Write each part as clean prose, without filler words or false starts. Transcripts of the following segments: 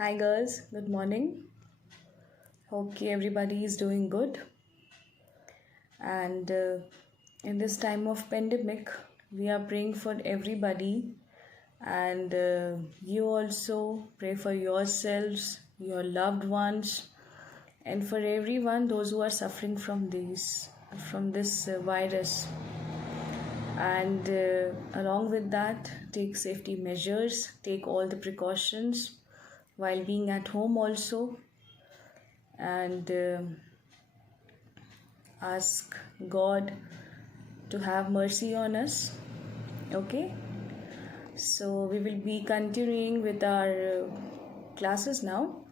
Hi girls, good morning. Hope everybody is doing good. And in this time of pandemic, we are praying for everybody. And you also pray for yourselves, your loved ones, and for everyone those who are suffering from this virus. And along with that, take safety measures, take all the precautions while being at home also, and ask God to have mercy on us. Okay, so we will be continuing with our classes now.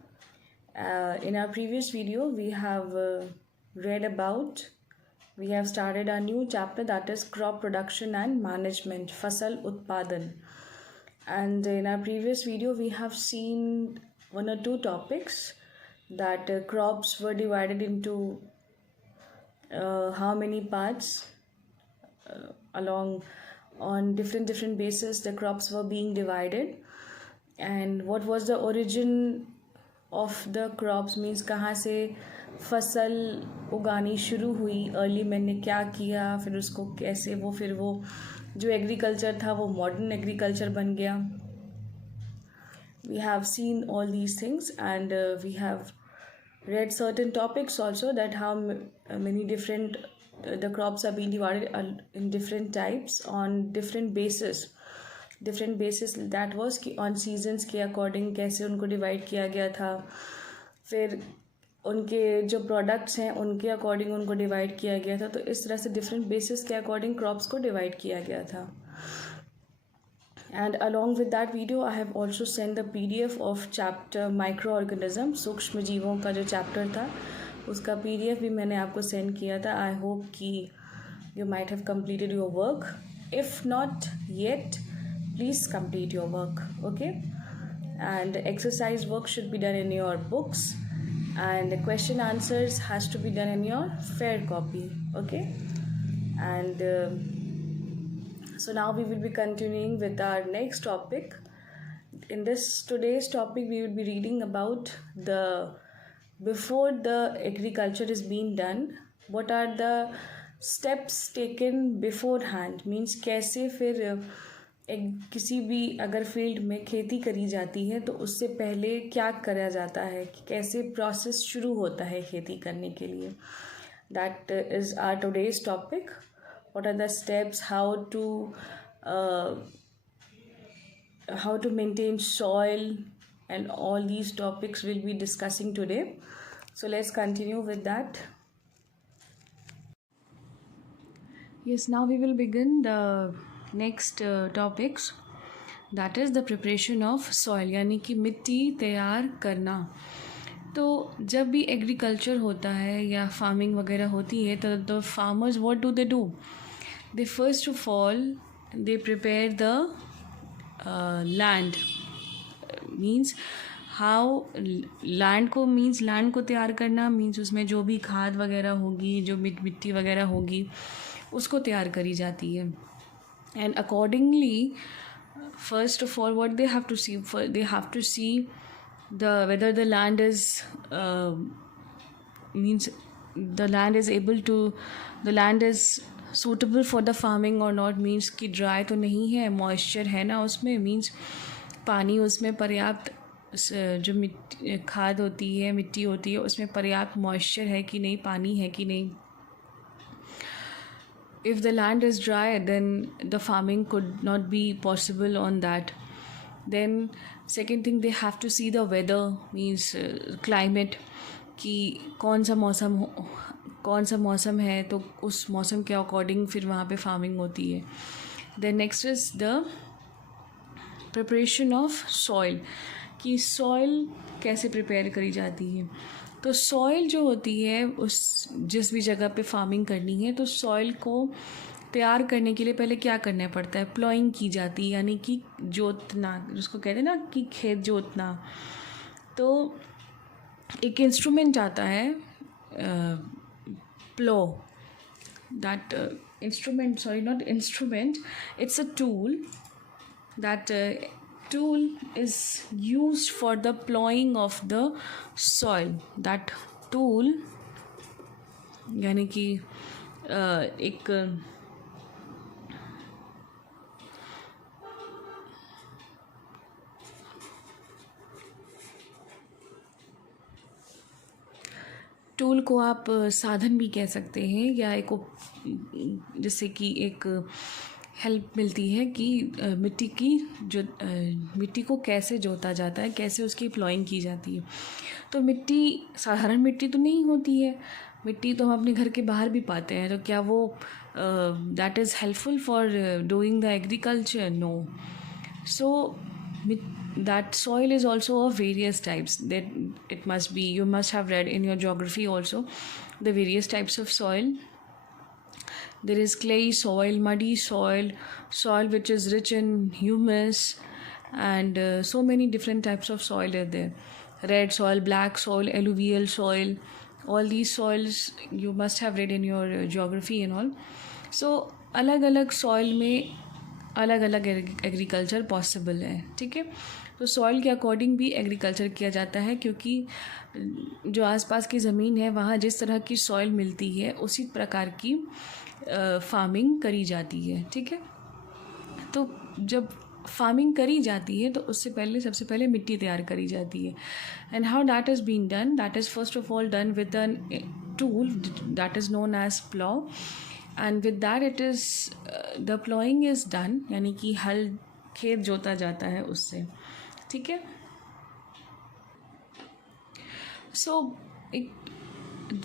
In our previous video, we have we have started a new chapter, that is crop production and management, Fasal Utpadan. And in our previous video, we have seen one or two topics, that crops were divided into how many parts, along on different bases the crops were being divided, and what was the origin of the crops, means कहाँ से फसल उगानी शुरू हुई, early man ने क्या किया, फिर उसको कैसे फिर वो जो एग्रीकल्चर था वो मॉडर्न एग्रीकल्चर बन गया. We have seen all these things, and we have read certain topics also, that how many different the crops are being divided in different types on different basis. That was on seasons के according कैसे उनको divide किया गया था, फिर उनके जो products हैं उनके अकॉर्डिंग उनको डिवाइड किया गया था. तो इस तरह से डिफरेंट बेसिस के अकॉर्डिंग क्रॉप्स को डिवाइड किया गया था. And along with that video, I have also sent the PDF of chapter microorganism, सूक्ष्म जीवों का जो चैप्टर था उसका PDF भी मैंने आपको सेंड किया था. I hope कि you might have completed your work. If not yet, please complete your work. Okay, and exercise work should be done in your books, and the question answers has to be done in your fair copy. Okay, and so now we will be continuing with our next topic. In today's topic, we will be reading about before the agriculture is being done, what are the steps taken beforehand, means कैसे फिर किसी भी अगर field में खेती करी जाती है तो उससे पहले क्या करा जाता है, कैसे प्रोसेस शुरू होता है खेती करने के लिए. That is our today's topic. What are the steps, how to maintain soil, and all these topics we'll be discussing today. So let's continue with that. Yes, now we will begin the next topics, that is the preparation of soil, यानी कि मिट्टी तैयार करना. तो जब भी agriculture होता है या फार्मिंग वगैरह होती है तो the farmers what do they do, they first of all they prepare the land, means how land को तैयार करना, मीन्स उसमें जो भी खाद वगैरह होगी, जो मिट्टी वगैरह होगी उसको तैयार करी जाती है. And accordingly first of all what they have to see whether the land is suitable for the farming or not, means कि dry तो नहीं है, moisture है ना उसमें, means पानी उसमें पर्याप्त, जो खाद होती है, मिट्टी होती है, उसमें पर्याप्त moisture है कि नहीं, पानी है कि नहीं. If the land is dry, then the farming could not be possible on that. Then second thing, they have to see the weather, means climate, कि कौन सा मौसम है तो उस मौसम के अकॉर्डिंग फिर वहाँ पे फार्मिंग होती है. Then next is the preparation of soil, कि सॉइल कैसे प्रिपेयर करी जाती है. तो सॉइल जो होती है, उस जिस भी जगह पे फार्मिंग करनी है, तो सॉइल को तैयार करने के लिए पहले क्या करना पड़ता है, प्लॉइंग की जाती है, यानी कि जोतना, जिसको कहते हैं ना कि खेत जोतना. तो एक इंस्ट्रूमेंट आता है plough, that instrument, sorry not instrument, it's a tool that tool is used for the plowing of the soil. That tool यानी कि एक टूल को आप साधन भी कह सकते हैं, या एक जैसे कि एक हेल्प मिलती है कि मिट्टी को कैसे जोता जाता है, कैसे उसकी प्लॉइंग की जाती है। तो मिट्टी साधारण मिट्टी तो नहीं होती है, मिट्टी तो हम अपने घर के बाहर भी पाते हैं। तो क्या वो that is helpful for doing the agriculture? No. So that soil is also of various types. That it must be, you must have read in your geography also the various types of soil. There is clay soil, muddy soil, soil which is rich in humus, and so many different types of soil are there. Red soil, black soil, alluvial soil, all these soils you must have read in your geography and all. So अलग अलग soil में अलग अलग agriculture possible है, ठीक है। तो soil के अकॉर्डिंग भी एग्रीकल्चर किया जाता है, क्योंकि जो आसपास की ज़मीन है वहाँ जिस तरह की सॉइल मिलती है उसी प्रकार की फार्मिंग करी जाती है, ठीक है। तो जब फार्मिंग करी जाती है तो उससे पहले सबसे पहले मिट्टी तैयार करी जाती है। And how that is been done, that is first of all done with an tool that is known as plough, and with that it is the ploughing is done, यानी कि हल खेत जोता जाता है उससे, ठीक है। So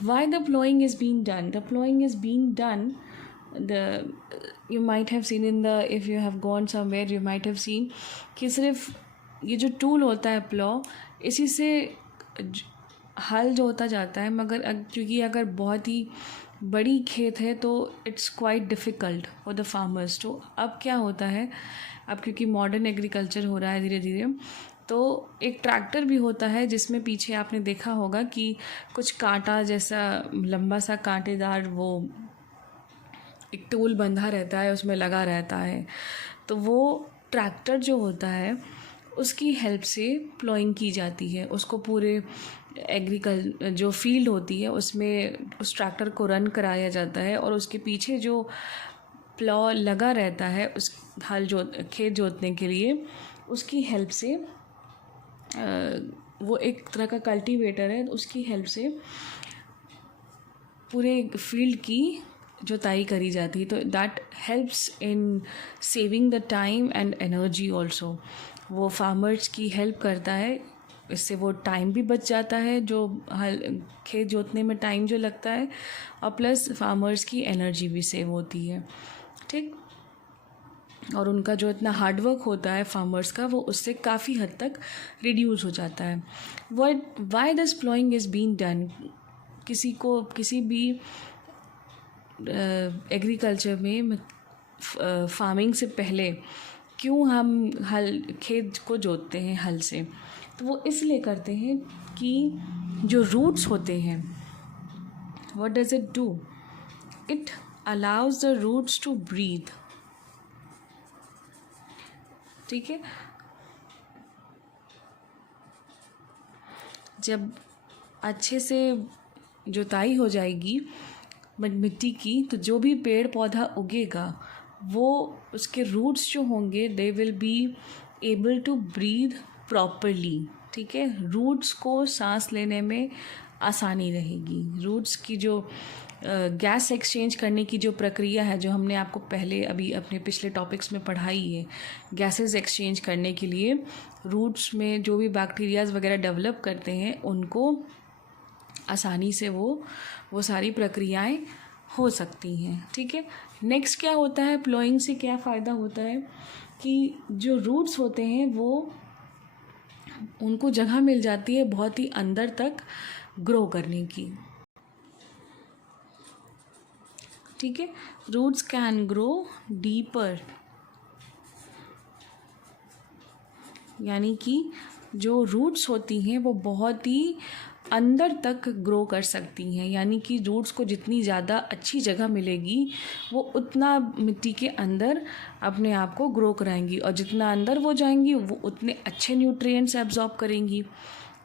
why the ploughing is being done? The ploughing is being done, you might have seen in the, if you have gone somewhere you might have seen कि सिर्फ ये जो टूल होता है प्लॉ, इसी से हल जोता जाता है। मगर क्योंकि अगर बहुत ही बड़ी खेत है तो it's quite difficult for the farmers. तो अब क्या होता है, अब क्योंकि मॉडर्न एग्रीकल्चर हो रहा है धीरे धीरे, तो एक ट्रैक्टर भी होता है जिसमें पीछे आपने देखा होगा कि कुछ कांटा जैसा लंबा सा कांटेदार वो एक टूल बंधा रहता है, उसमें लगा रहता है। तो वो ट्रैक्टर जो होता है उसकी हेल्प से प्लॉइंग की जाती है। उसको पूरे जो फील्ड होती है उसमें उस ट्रैक्टर को रन कराया जाता है, और उसके पीछे जो प्लॉ लगा रहता है उस खेत जोतने के लिए, उसकी हेल्प से वो एक तरह का कल्टीवेटर है, उसकी हेल्प से पूरे फील्ड की जोताई करी जाती है। तो that helps in saving the time and energy also. वो फार्मर्स की हेल्प करता है, इससे वो टाइम भी बच जाता है, जो खेत जोतने में टाइम जो लगता है, और प्लस फार्मर्स की एनर्जी भी सेव होती है, ठीक। और उनका जो इतना हार्डवर्क होता है फार्मर्स का, वो उससे काफ़ी हद तक रिड्यूस हो जाता है। Why this ploughing is being done? किसी भी एग्रीकल्चर में फार्मिंग से पहले क्यों हम खेत को जोतते हैं हल से? तो वो इसलिए करते हैं कि जो रूट्स होते हैं, what does it do? It allows the roots to breathe, ठीक है। जब अच्छे से जुताई हो जाएगी मिट्टी की, तो जो भी पेड़ पौधा उगेगा वो उसके रूट्स जो होंगे they will be able to breathe properly, ठीक है। रूट्स को सांस लेने में आसानी रहेगी। रूट्स की जो गैस एक्सचेंज करने की जो प्रक्रिया है, जो हमने आपको पहले अभी अपने पिछले टॉपिक्स में पढ़ाई है, गैसेस एक्सचेंज करने के लिए रूट्स में जो भी बैक्टीरियाज वगैरह डेवलप करते हैं, उनको आसानी से वो सारी प्रक्रियाएं हो सकती हैं, ठीक है। नेक्स्ट क्या होता है, प्लॉइंग से क्या फ़ायदा होता है कि जो रूट्स होते हैं वो उनको जगह मिल जाती है बहुत ही अंदर तक ग्रो करने की, ठीक है। रूट्स कैन ग्रो डीपर, यानी कि जो रूट्स होती हैं वो बहुत ही अंदर तक ग्रो कर सकती हैं, यानी कि रूट्स को जितनी ज़्यादा अच्छी जगह मिलेगी वो उतना मिट्टी के अंदर अपने आप को ग्रो कराएंगी, और जितना अंदर वो जाएंगी वो उतने अच्छे न्यूट्रिएंट्स एब्जॉर्ब करेंगी।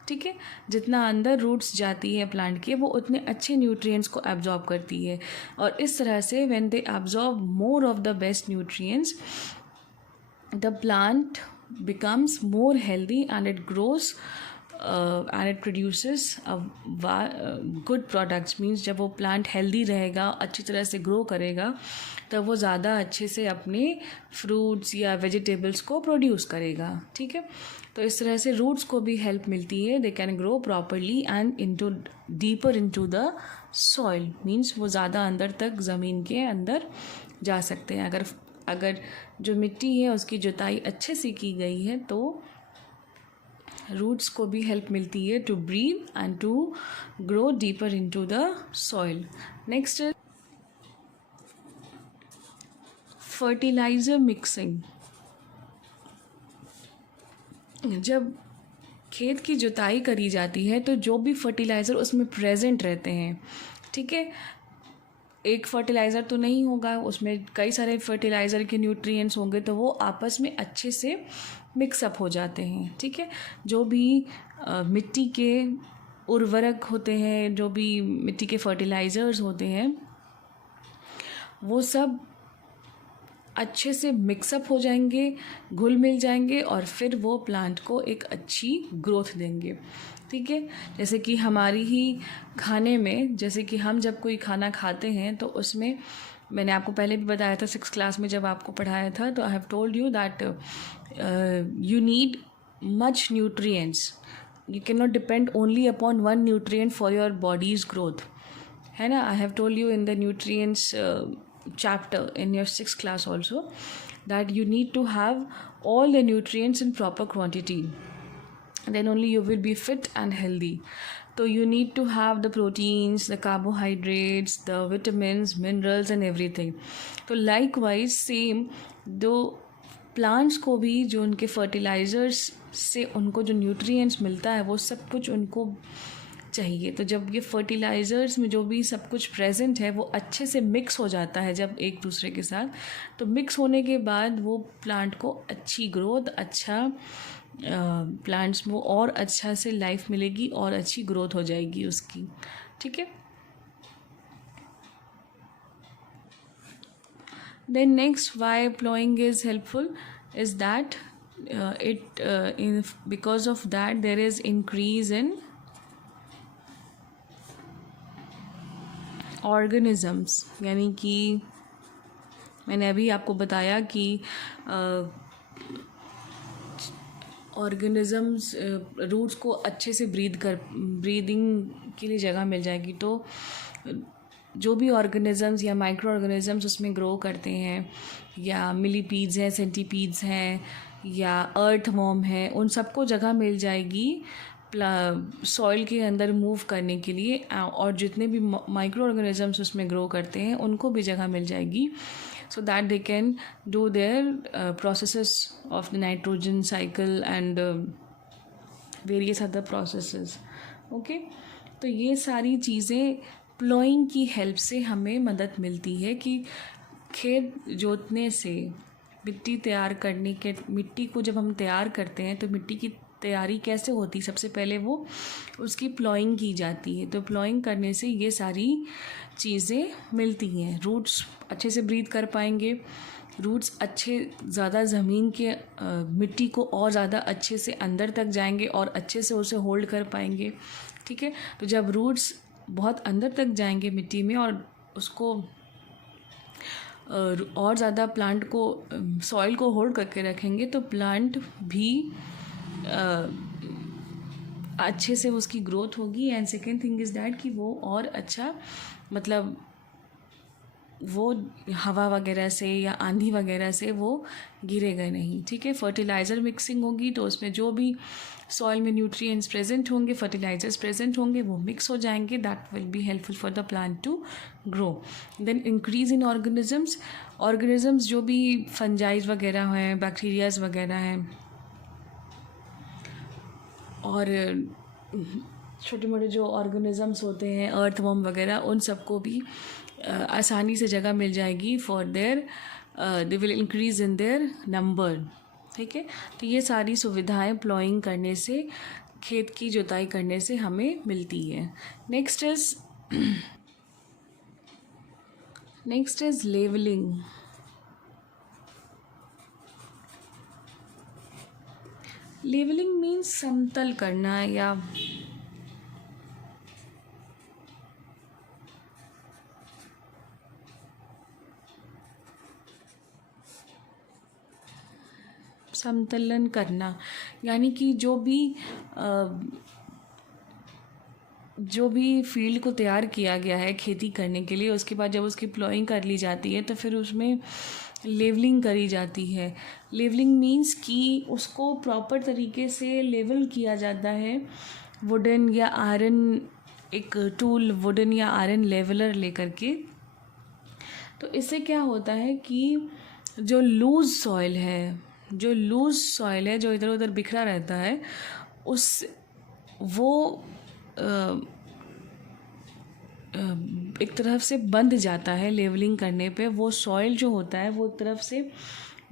ठीक है, जितना अंदर रूट्स जाती है प्लांट के वो उतने अच्छे न्यूट्रिएंट्स को एब्जॉर्ब करती है, और इस तरह से when they absorb more of the best nutrients the plant becomes more healthy and it grows and it produces good products। Means जब वो प्लांट हेल्दी रहेगा, अच्छी तरह से ग्रो करेगा, तब वो ज़्यादा अच्छे से अपने फ्रूट्स या वेजिटेबल्स को प्रोड्यूस करेगा। ठीक है, तो इस तरह से रूट्स को भी हेल्प मिलती है, they can grow properly and into deeper into the soil. Means वो ज़्यादा अंदर तक ज़मीन के अंदर जा सकते हैं। अगर जो मिट्टी है उसकी जुताई अच्छे से की गई है तो रूट्स को भी हेल्प मिलती है to breathe and to grow deeper into the soil. Next, fertiliser mixing. जब खेत की जुताई करी जाती है तो जो भी फर्टिलाइज़र उसमें प्रेजेंट रहते हैं, ठीक है, एक फर्टिलाइज़र तो नहीं होगा, उसमें कई सारे फर्टिलाइज़र के न्यूट्रिएंट्स होंगे, तो वो आपस में अच्छे से मिक्सअप हो जाते हैं। ठीक है, जो भी मिट्टी के उर्वरक होते हैं, जो भी मिट्टी के फर्टिलाइज़र्स होते हैं, वो सब अच्छे से मिक्सअप हो जाएंगे, घुल मिल जाएंगे, और फिर वो प्लांट को एक अच्छी ग्रोथ देंगे। ठीक है, जैसे कि हमारी ही खाने में, जैसे कि हम जब कोई खाना खाते हैं तो उसमें, मैंने आपको पहले भी बताया था 6th क्लास में जब आपको पढ़ाया था, तो I have told you that you need much nutrients, you can not depend only upon one nutrient for your bodies growth, है ना। I have told you in the nutrients chapter in your 6th class also that you need to have all the nutrients in proper quantity, then only you will be fit and healthy. So you need to have the proteins, the carbohydrates, the vitamins, minerals and everything. तो likewise same दो plants को भी जो उनके fertilisers से उनको जो nutrients मिलता है वो सब कुछ उनको चाहिए। तो जब ये फर्टिलाइज़र्स में जो भी सब कुछ प्रेजेंट है वो अच्छे से मिक्स हो जाता है जब एक दूसरे के साथ, तो मिक्स होने के बाद वो प्लांट को अच्छी ग्रोथ, अच्छा प्लांट्स में और अच्छा से लाइफ मिलेगी और अच्छी ग्रोथ हो जाएगी उसकी। ठीक है, then next why ploughing is helpful is that because of that there is increase in organisms, यानी कि मैंने अभी आपको बताया कि ऑर्गेनिज़म्स रूट्स को अच्छे से ब्रीदिंग के लिए जगह मिल जाएगी। तो जो भी ऑर्गेनिज़म्स या माइक्रो ऑर्गेनिज़म्स उसमें ग्रो करते हैं, या मिलीपीड्स हैं, सेंटीपीड्स हैं, या अर्थवॉर्म है, उन सबको जगह मिल जाएगी सॉइल के अंदर मूव करने के लिए, और जितने भी माइक्रो ऑर्गेनिज़म्स उसमें ग्रो करते हैं उनको भी जगह मिल जाएगी, so that they can do their processes of the nitrogen cycle and various other processes. Okay, तो ये सारी चीज़ें प्लोइंग की हेल्प से हमें मदद मिलती है कि खेत जोतने से मिट्टी तैयार करने के, मिट्टी को जब हम तैयार करते हैं तो मिट्टी की तैयारी कैसे होती, सबसे पहले वो उसकी प्लॉइंग की जाती है। तो प्लॉइंग करने से ये सारी चीज़ें मिलती हैं। रूट्स अच्छे से ब्रीथ कर पाएंगे, रूट्स अच्छे ज़्यादा ज़मीन के मिट्टी को और ज़्यादा अच्छे से अंदर तक जाएंगे और अच्छे से उसे होल्ड कर पाएंगे। ठीक है, तो जब रूट्स बहुत अंदर तक जाएंगे मिट्टी में और उसको और ज़्यादा प्लांट को, सॉइल को होल्ड करके रखेंगे, तो प्लांट भी अच्छे से उसकी ग्रोथ होगी। And second thing is that कि वो और अच्छा, मतलब वो हवा वगैरह से या आंधी वगैरह से वो गिरेगा नहीं। ठीक है, फर्टिलाइज़र मिक्सिंग होगी तो उसमें जो भी सॉइल में न्यूट्रिएंट्स प्रेजेंट होंगे, फर्टिलाइजर्स प्रेजेंट होंगे, वो मिक्स हो जाएंगे। That will be helpful for the plant to grow. Then increase in organisms जो भी फंजाइज वगैरह हैं, बैक्टीरियाज वगैरह हैं, और छोटे मोटे जो ऑर्गेनिजम्स होते हैं, अर्थवर्म वगैरह, उन सबको भी आसानी से जगह मिल जाएगी for their, they will increase in their number. ठीक है, तो ये सारी सुविधाएं प्लॉइंग करने से, खेत की जुताई करने से हमें मिलती है। Next is levelling. Levelling means समतल करना या समतलन करना, यानी कि जो भी फील्ड को तैयार किया गया है खेती करने के लिए, उसके बाद जब उसकी प्लॉइंग कर ली जाती है तो फिर उसमें लेवलिंग करी जाती है। लेवलिंग मीन्स कि उसको प्रॉपर तरीके से लेवल किया जाता है, वुडन या आयरन, एक टूल वुडन या आयरन लेवलर लेकर के। तो इससे क्या होता है कि जो लूज़ सॉइल है, जो इधर उधर बिखरा रहता है, वो एक तरफ से बंध जाता है। लेवलिंग करने पे वो सॉइल जो होता है वो एक तरफ से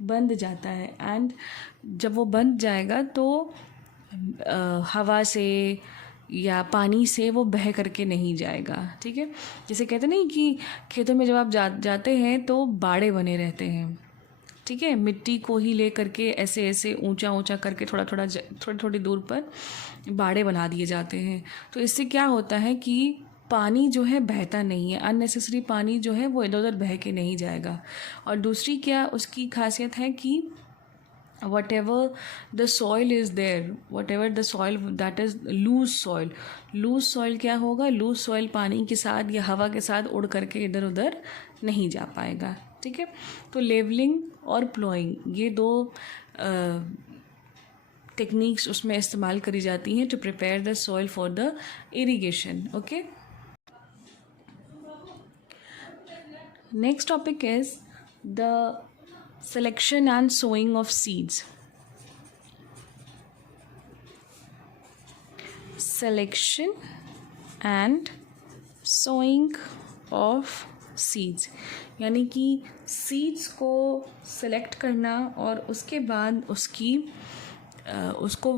बंध जाता है, एंड जब वो बंध जाएगा तो हवा से या पानी से वो बह करके नहीं जाएगा। ठीक है, जैसे कहते नहीं कि खेतों में जब आप जाते हैं तो बाड़े बने रहते हैं। ठीक है, मिट्टी को ही ले करके ऐसे ऐसे ऊंचा ऊंचा करके थोड़ी थोड़ी दूर पर बाड़े बना दिए जाते हैं। तो इससे क्या होता है कि पानी जो है बहता नहीं है, अननेसेसरी पानी जो है वो इधर उधर बह के नहीं जाएगा। और दूसरी क्या उसकी खासियत है कि whatever the soil is there, whatever the soil that is loose soil क्या होगा, loose soil पानी के साथ या हवा के साथ उड़ करके इधर उधर नहीं जा पाएगा। ठीक है, तो लेवलिंग और प्लॉइंग ये दो टेक्निक्स उसमें इस्तेमाल करी जाती हैं to prepare the soil for the irrigation. Okay, next topic is the selection and sowing of seeds. Selection and sowing of seeds, यानी कि सीड्स को सेलेक्ट करना और उसके बाद उसको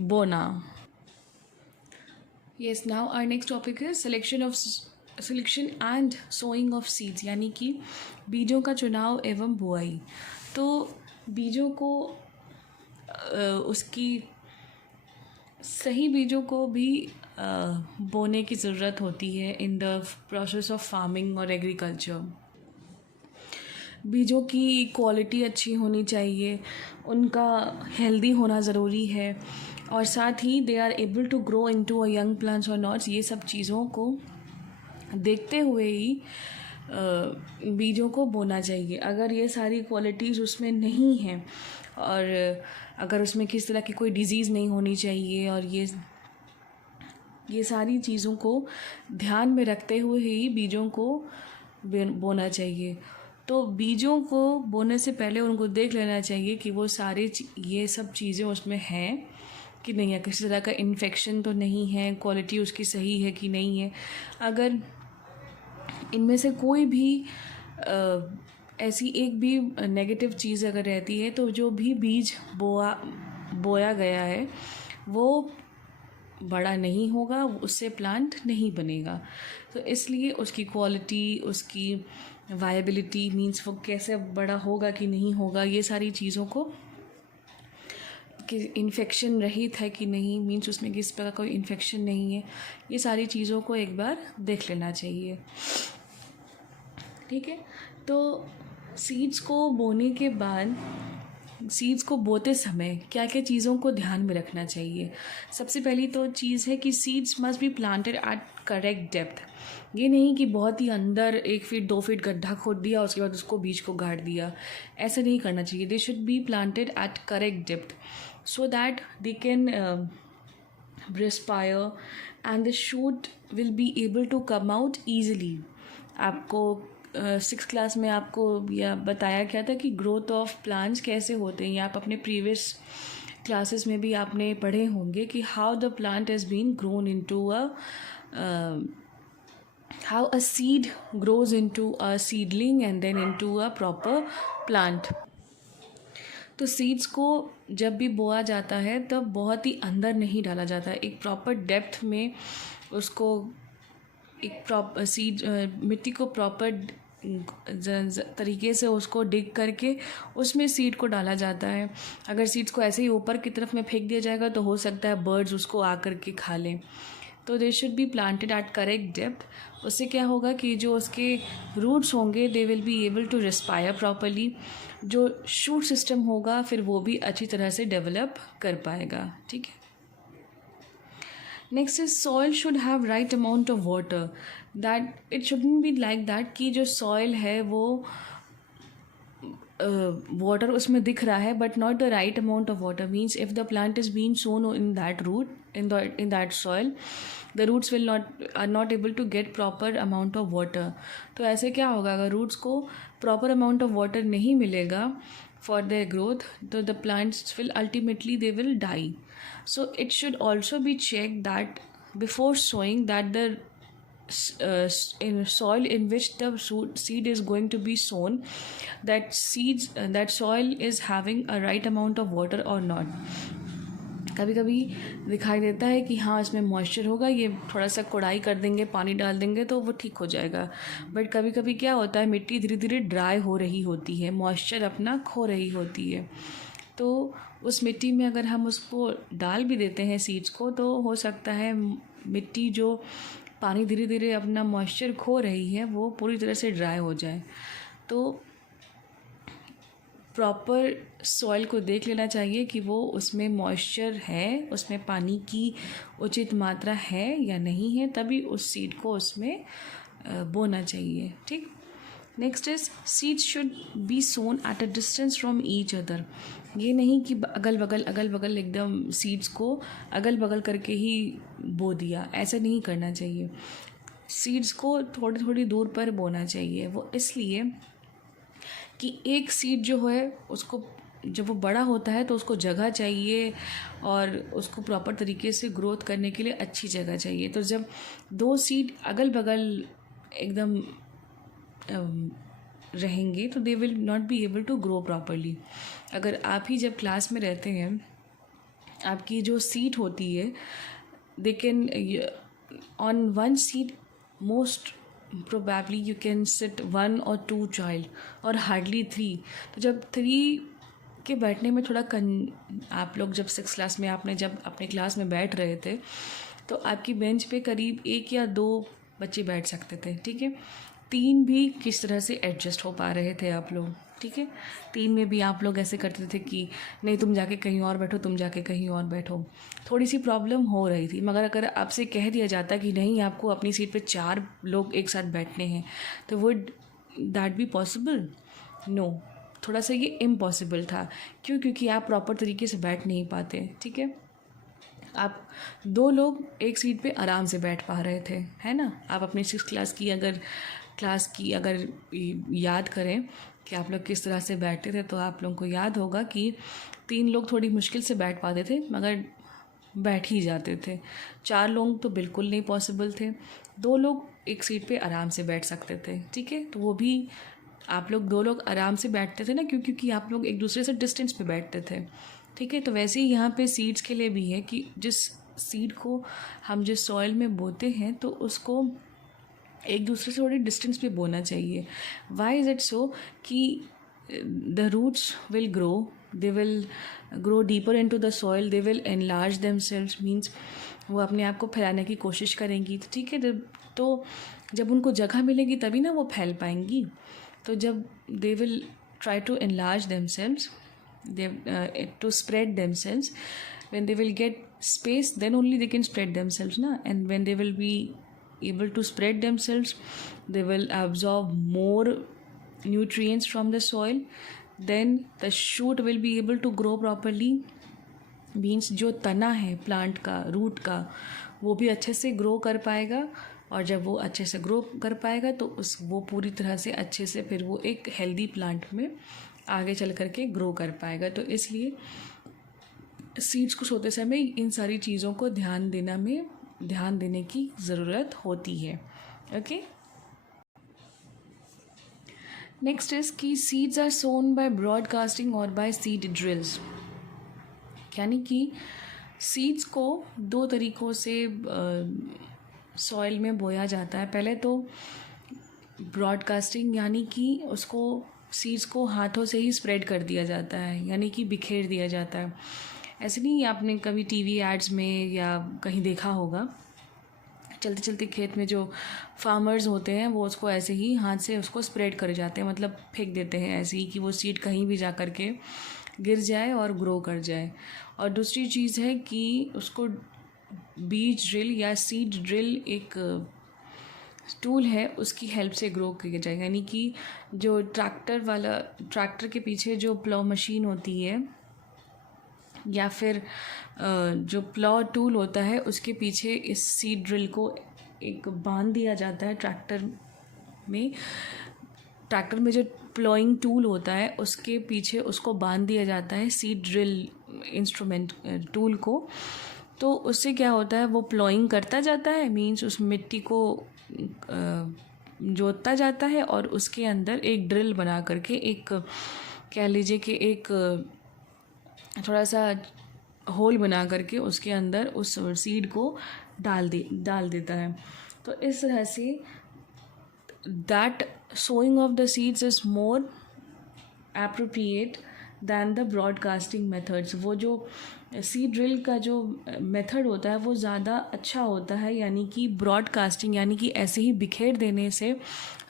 बोना। Yes, now our next topic is selection and sowing of seeds, यानी कि बीजों का चुनाव एवं बुआई। तो बीजों को उसकी सही बीजों को भी बोने की ज़रूरत होती है in the process of farming और एग्रीकल्चर। बीजों की क्वालिटी अच्छी होनी चाहिए, उनका हेल्दी होना ज़रूरी है, और साथ ही they are able to grow into a young plants और नॉट्स। ये सब चीज़ों को देखते हुए ही बीजों को बोना चाहिए। अगर ये सारी क्वालिटीज़ उसमें नहीं हैं और अगर उसमें किस तरह की कोई डिज़ीज़ नहीं होनी चाहिए और ये सारी चीज़ों को ध्यान में रखते हुए ही बीजों को बोना चाहिए। तो बीजों को बोने से पहले उनको देख लेना चाहिए कि वो ये सब चीज़ें उसमें हैं कि नहीं है, किसी तरह का इन्फेक्शन तो नहीं है, क्वालिटी उसकी सही है कि नहीं है। अगर इनमें से कोई भी ऐसी एक भी नेगेटिव चीज़ अगर रहती है तो जो भी बीज बोया गया है वो बड़ा नहीं होगा, उससे प्लांट नहीं बनेगा। तो इसलिए उसकी क्वालिटी, उसकी वायबिलिटी मीन्स वो कैसे बड़ा होगा कि नहीं होगा, ये सारी चीज़ों को, कि इन्फेक्शन रहित है कि नहीं, मीन्स उसमें किस प्रकार कोई इन्फेक्शन नहीं है, ये सारी चीज़ों को एक बार देख लेना चाहिए। ठीक है, तो सीड्स को बोने के बाद, सीड्स को बोते समय क्या क्या चीज़ों को ध्यान में रखना चाहिए। सबसे पहली तो चीज़ है कि seeds must be planted at correct depth. ये नहीं कि बहुत ही अंदर 1 फीट 2 फीट गड्ढा खोद दिया उसके बाद उसको बीज को गाड़ दिया, ऐसा नहीं करना चाहिए। They should be planted at correct depth so that they can respire and the shoot will be able to come out easily। आपको 6th क्लास में आपको यह बताया क्या था कि ग्रोथ ऑफ प्लांट्स कैसे होते हैं, या आप अपने प्रीवियस क्लासेस में भी आपने पढ़े होंगे कि how the plant has been grown into how a seed grows into a seedling and then into a proper plant. तो सीड्स को जब भी बोया जाता है तब बहुत ही अंदर नहीं डाला जाता है, एक प्रॉपर डेप्थ में उसको एक प्रॉपर सीड मिट्टी को प्रॉपर तरीके से उसको डिग करके उसमें सीड को डाला जाता है. अगर सीड्स को ऐसे ही ऊपर की तरफ में फेंक दिया जाएगा तो हो सकता है बर्ड्स उसको आकर के खा लें. तो they should be planted at correct depth. उससे क्या होगा कि जो उसके रूट्स होंगे they will be able to respire properly. जो शूट सिस्टम होगा फिर वो भी अच्छी तरह से डेवलप कर पाएगा. ठीक है. Next is soil should have right amount of water. That it shouldn't be like that कि जो सॉइल है वो वाटर उसमें दिख रहा है but not the right amount of water. Means if the plant is been sown in that root in that soil, the roots are not able to get proper amount of water. तो ऐसे क्या होगा, अगर roots को proper amount of water नहीं मिलेगा for their growth, तो the plants will ultimately they will die. So it should also be checked that before sowing that the in soil in which the seed is going to be sown, that soil is having a right amount of water or not. कभी कभी दिखाई देता है कि हाँ इसमें moisture होगा, ये थोड़ा सा कोड़ाई कर देंगे, पानी डाल देंगे तो वो ठीक हो जाएगा. बट कभी कभी क्या होता है, मिट्टी धीरे धीरे ड्राई हो रही होती है, मॉइस्चर अपना खो रही होती है. तो उस मिट्टी में अगर हम उसको डाल भी देते हैं सीड्स को तो हो सकता है मिट्टी जो पानी धीरे धीरे अपना मॉइस्चर खो रही है वो पूरी तरह से ड्राई हो जाए. तो प्रॉपर सॉइल को देख लेना चाहिए कि वो उसमें मॉइस्चर है, उसमें पानी की उचित मात्रा है या नहीं है, तभी उस सीड को उसमें बोना चाहिए. ठीक. Next is seeds should be sown at a distance from each other. ये नहीं कि अगल बगल एकदम सीड्स को अगल बगल करके ही बो दिया, ऐसा नहीं करना चाहिए. सीड्स को थोड़ी थोड़ी दूर पर बोना चाहिए. वो इसलिए कि एक सीड जो है उसको जब वो बड़ा होता है तो उसको जगह चाहिए और उसको प्रॉपर तरीके से ग्रोथ करने के लिए अच्छी जगह चाहिए. तो जब दो सीड अगल बगल एकदम रहेंगे तो they will not be able to grow properly. अगर आप ही जब क्लास में रहते हैं, आपकी जो सीट होती है they can on one seat most probably you can sit 1 or 2 child और hardly 3. तो जब 3 के बैठने में थोड़ा आप लोग जब 6th क्लास में आपने जब अपने क्लास में बैठ रहे थे तो आपकी बेंच पे करीब 1 या 2 बच्चे बैठ सकते थे. ठीक है. 3 भी किस तरह से एडजस्ट हो पा रहे थे आप लोग. ठीक है. 3 में भी आप लोग ऐसे करते थे कि नहीं तुम जाके कहीं और बैठो, तुम जाके कहीं और बैठो. थोड़ी सी प्रॉब्लम हो रही थी. मगर अगर आपसे कह दिया जाता कि नहीं आपको अपनी सीट पे 4 लोग एक साथ बैठने हैं तो would that be possible? No, थोड़ा सा ये इम्पॉसिबल था. क्यों? क्योंकि आप प्रॉपर तरीके से बैठ नहीं पाते. ठीक है. आप 2 लोग एक सीट पे आराम से बैठ पा रहे थे, है ना. आप अपनी 6th क्लास की अगर याद करें कि आप लोग किस तरह से बैठते थे तो आप लोगों को याद होगा कि 3 लोग थोड़ी मुश्किल से बैठ पाते थे मगर बैठ ही जाते थे. 4 लोग तो बिल्कुल नहीं पॉसिबल थे. 2 लोग एक सीट पे आराम से बैठ सकते थे. ठीक है. तो वो भी आप लोग 2 लोग आराम से बैठते थे ना, क्योंकि आप लोग एक दूसरे से डिस्टेंस पे बैठते थे. ठीक है. तो वैसे ही यहाँ पे सीड्स के लिए भी है कि जिस सीड को हम जिस सॉइल में बोते हैं तो उसको एक दूसरे से थोड़ी डिस्टेंस पे बोना चाहिए. Why is it so? कि the roots will grow, they will grow deeper into the soil, they will enlarge themselves. Means वो अपने आप को फैलाने की कोशिश करेंगी. ठीक है. तो जब उनको जगह मिलेगी तभी ना वो फैल पाएंगी. तो जब they will try to enlarge themselves, to spread themselves, when they will get space then only they can spread themselves na. And when they will be able to spread themselves they will absorb more nutrients from the soil, then the shoot will be able to grow properly. means जो तना है plant का, root का, वो भी अच्छे से grow कर पाएगा. और जब वो अच्छे से ग्रो कर पाएगा तो वो पूरी तरह से अच्छे से फिर वो एक हेल्दी प्लांट में आगे चल कर के ग्रो कर पाएगा. तो इसलिए सीड्स को सोते समय इन सारी चीज़ों को ध्यान देने की ज़रूरत होती है। ओके, नेक्स्ट इज कि seeds are sown by broadcasting और बाय सीड ड्रिल्स। यानी कि सीड्स को दो तरीक़ों से सॉइल में बोया जाता है। पहले तो ब्रॉडकास्टिंग, यानी कि उसको सीड्स को हाथों से ही स्प्रेड कर दिया जाता है, यानी कि बिखेर दिया जाता है। ऐसे नहीं, आपने कभी टीवी एड्स में या कहीं देखा होगा, चलते चलते खेत में जो फार्मर्स होते हैं वो उसको ऐसे ही हाथ से उसको स्प्रेड कर जाते हैं, मतलब फेंक देते हैं ऐसे ही कि वो सीड कहीं भी जा कर के गिर जाए और ग्रो कर जाए। और दूसरी चीज़ है कि उसको बीज ड्रिल या सीड ड्रिल एक टूल है, उसकी हेल्प से ग्रो किया जाए। यानी कि जो ट्रैक्टर के पीछे जो प्लॉ मशीन होती है या फिर जो प्लॉ टूल होता है उसके पीछे इस सीड ड्रिल को एक बांध दिया जाता है। ट्रैक्टर में जो प्लॉइंग टूल होता है उसके पीछे उसको बांध दिया जाता है सीड ड्रिल इंस्ट्रूमेंट टूल को। तो उससे क्या होता है, वो प्लॉइंग करता जाता है, मीन्स उस मिट्टी को जोतता जाता है और उसके अंदर एक ड्रिल बना करके एक, कह लीजिए कि एक थोड़ा सा होल बना करके उसके अंदर उस सीड को डाल देता है। तो इस तरह से that sowing of the seeds is more appropriate than the broadcasting methods. वो जो सीड ड्रिल का जो मेथड होता है वो ज़्यादा अच्छा होता है, यानी कि ब्रॉडकास्टिंग, यानी कि ऐसे ही बिखेर देने से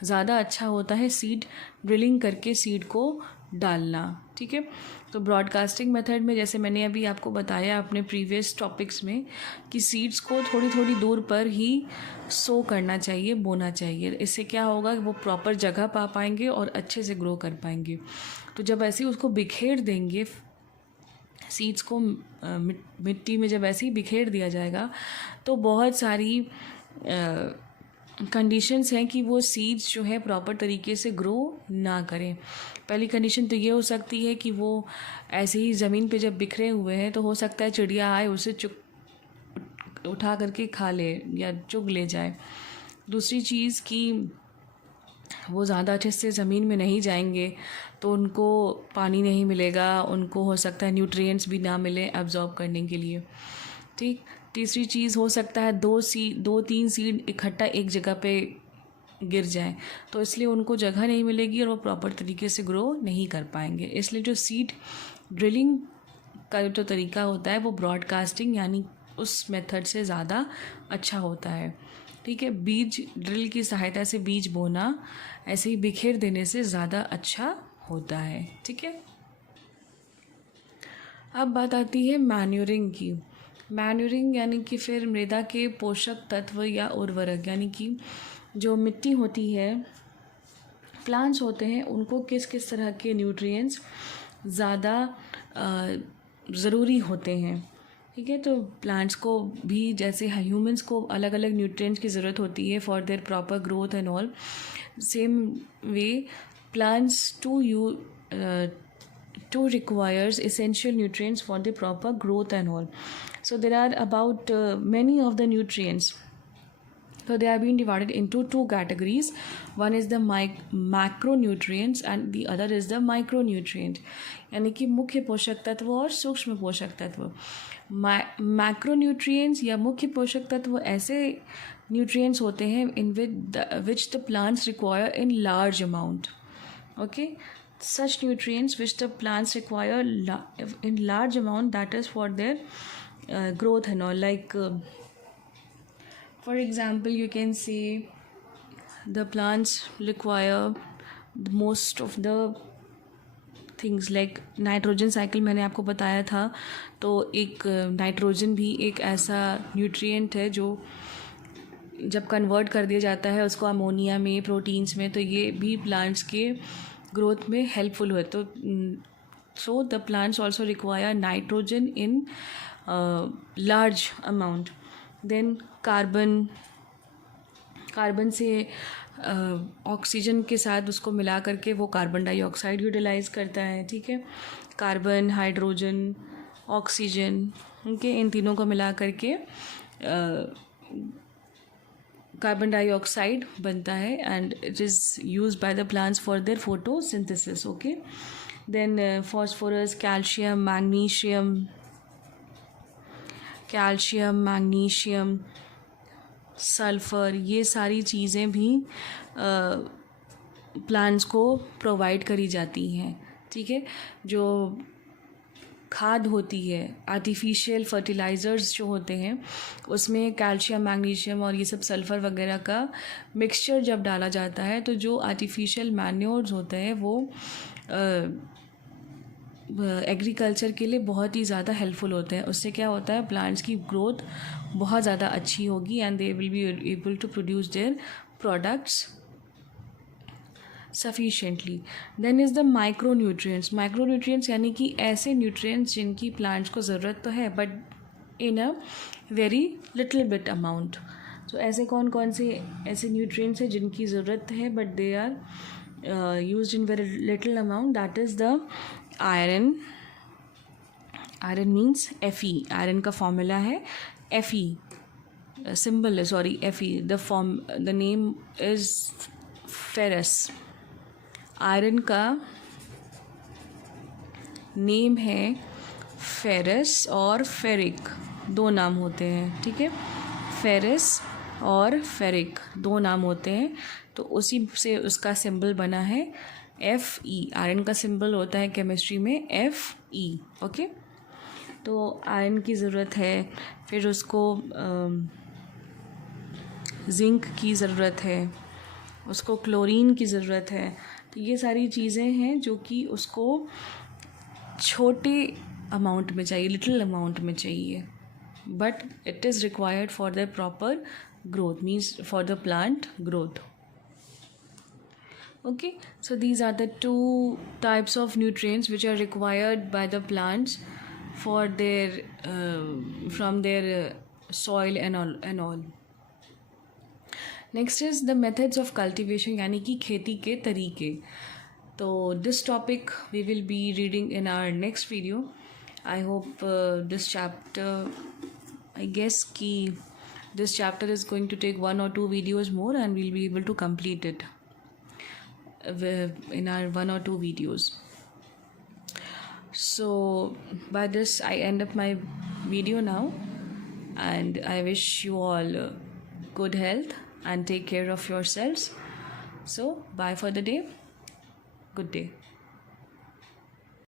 ज़्यादा अच्छा होता है सीड ड्रिलिंग करके सीड को डालना। ठीक है, तो ब्रॉडकास्टिंग मेथड में जैसे मैंने अभी आपको बताया अपने प्रीवियस टॉपिक्स में कि सीड्स को थोड़ी थोड़ी दूर पर ही सो करना चाहिए, बोना चाहिए। इससे क्या होगा कि वो प्रॉपर जगह पा पाएंगे और अच्छे से ग्रो कर पाएंगे। तो जब ऐसे ही उसको बिखेर देंगे, सीड्स को मिट्टी में जब ऐसे ही बिखेर दिया जाएगा तो बहुत सारी कंडीशंस हैं कि वो सीड्स जो है प्रॉपर तरीके से ग्रो ना करें। पहली कंडीशन तो ये हो सकती है कि वो ऐसे ही ज़मीन पे जब बिखरे हुए हैं तो हो सकता है चिड़िया आए उसे उठा करके खा ले या चुग ले जाए। दूसरी चीज़ कि वो ज़्यादा अच्छे से ज़मीन में नहीं जाएंगे तो उनको पानी नहीं मिलेगा, उनको हो सकता है न्यूट्रिएंट्स भी ना मिले एब्जॉर्ब करने के लिए। ठीक, तीसरी चीज़ हो सकता है दो तीन सीड इकट्ठा एक जगह पे गिर जाए, तो इसलिए उनको जगह नहीं मिलेगी और वो प्रॉपर तरीके से ग्रो नहीं कर पाएंगे। इसलिए जो सीड ड्रिलिंग का जो तरीका होता है वो ब्रॉडकास्टिंग यानी उस मेथड से ज़्यादा अच्छा होता है। ठीक है, बीज ड्रिल की सहायता से बीज बोना ऐसे ही बिखेर देने से ज़्यादा अच्छा होता है। ठीक है, अब बात आती है मैन्यूरिंग की। मैन्यूरिंग यानी कि फिर मृदा के पोषक तत्व या उर्वरक, यानी कि जो मिट्टी होती है, प्लांट्स होते हैं, उनको किस किस तरह के न्यूट्रिएंट्स ज़्यादा ज़रूरी होते हैं। ठीक है, तो प्लांट्स को भी जैसे ह्यूमंस को अलग अलग न्यूट्रिएंट्स की ज़रूरत होती है for their proper growth and all, same way plants too requires essential nutrients for the proper growth and all. So there are about many of the nutrients. So they are being divided into two categories. One is the macronutrients and the other is the micronutrient, यानी कि मुख्य पोषक तत्व और सूक्ष्म पोषक तत्व। Macronutrients या मुख्य पोषक तत्व ऐसे न्यूट्रिएंट्स होते हैं in which the plants require in large amount. Okay, such nutrients which the plants require in large amount, that is for their growth and all. Like for example, you can say the plants require most of the things like nitrogen cycle मैंने आपको बताया था। तो एक nitrogen भी एक ऐसा nutrient है जो जब कन्वर्ट कर दिया जाता है उसको अमोनिया में, प्रोटीन्स में, तो ये भी प्लांट्स के ग्रोथ में हेल्पफुल हुए। तो so the plants also require nitrogen in large amount. Then carbon से ऑक्सीजन के साथ उसको मिला करके वो कार्बन डाइऑक्साइड यूटिलाइज करता है। ठीक है, कार्बन, हाइड्रोजन, ऑक्सीजन, ओके, इन तीनों को मिला करके कार्बन डाइऑक्साइड बनता है and it is use by the plants for their photosynthesis. Okay, then phosphorus, calcium, magnesium, sulphur, ये सारी चीज़ें भी प्लांट्स को प्रोवाइड करी जाती हैं. ठीक है, जो खाद होती है, आर्टिफिशियल फर्टिलाइज़र्स जो होते हैं, उसमें कैल्शियम, मैग्नीशियम और ये सब सल्फ़र वगैरह का मिक्सचर जब डाला जाता है तो जो आर्टिफिशियल मैन्योर्स होते हैं वो एग्रीकल्चर के लिए बहुत ही ज़्यादा हेल्पफुल होते हैं. उससे क्या होता है, प्लांट्स की ग्रोथ बहुत ज़्यादा अच्छी होगी and they will be able to produce their products sufficiently. Then is the micronutrients. Micronutrients यानी कि ऐसे न्यूट्रिएंट्स जिनकी प्लांट्स को ज़रूरत तो है but in a very little bit amount. तो ऐसे कौन कौन से ऐसे न्यूट्रिएंट्स हैं जिनकी ज़रूरत है but they are used in very little amount. That is the iron. Iron means Fe. Iron का फॉर्मूला है Fe. सिंबल है, sorry, Fe. The name is ferrous. Iron का नेम है फेरस और फेरिक, दो नाम होते हैं. ठीक है, फेरस और फेरिक दो नाम होते हैं. तो उसी से उसका सिंबल बना है Fe. आयरन का सिंबल होता है केमिस्ट्री में Fe. ओके, तो आयरन की ज़रूरत है, फिर उसको जिंक की ज़रूरत है, उसको क्लोरीन की ज़रूरत है. तो ये सारी चीज़ें हैं जो कि उसको छोटे अमाउंट में चाहिए, लिटिल अमाउंट में चाहिए, but it is required for the proper growth, means for the plant growth. Okay, so these are the two types of nutrients which are required by the plants for their from their soil and all. Next is the methods of cultivation, यानी कि खेती के तरीके. तो this topic we will be reading in our next video. I hope this chapter, I guess कि this chapter is going to take 1 or 2 videos more and we'll be able to complete it in our 1 or 2 videos. So by this I end up my video now and I wish you all good health and take care of yourselves. So bye for the day. Good day.